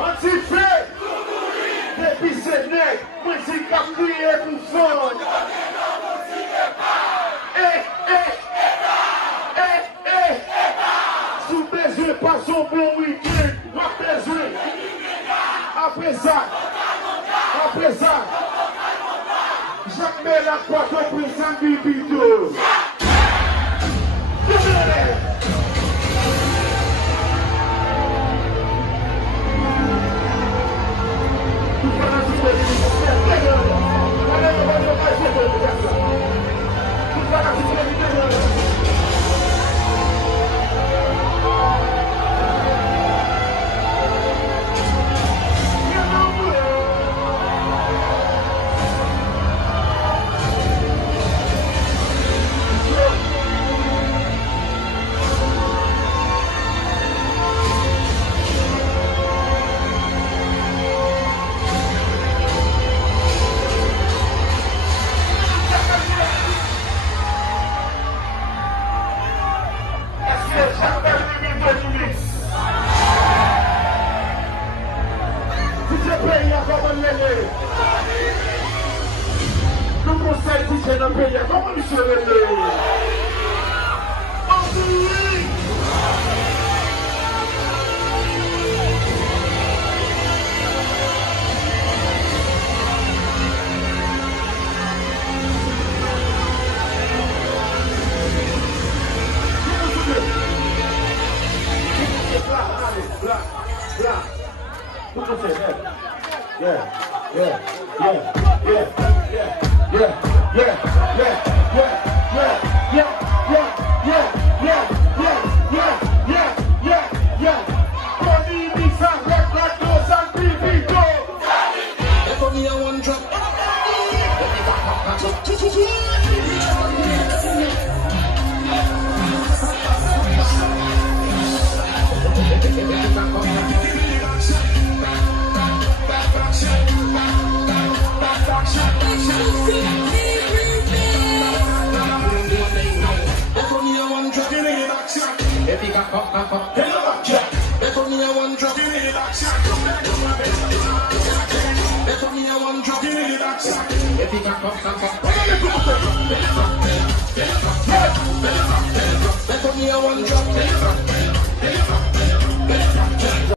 Anti-fait, depuis ce nègre, moi j'ai qu'à crier pour son. Sous besoin, pas son bon week-end, pas besoin. Après ça, Jacques met la croix contre Sandy Bito. Comment il se relève? One drop.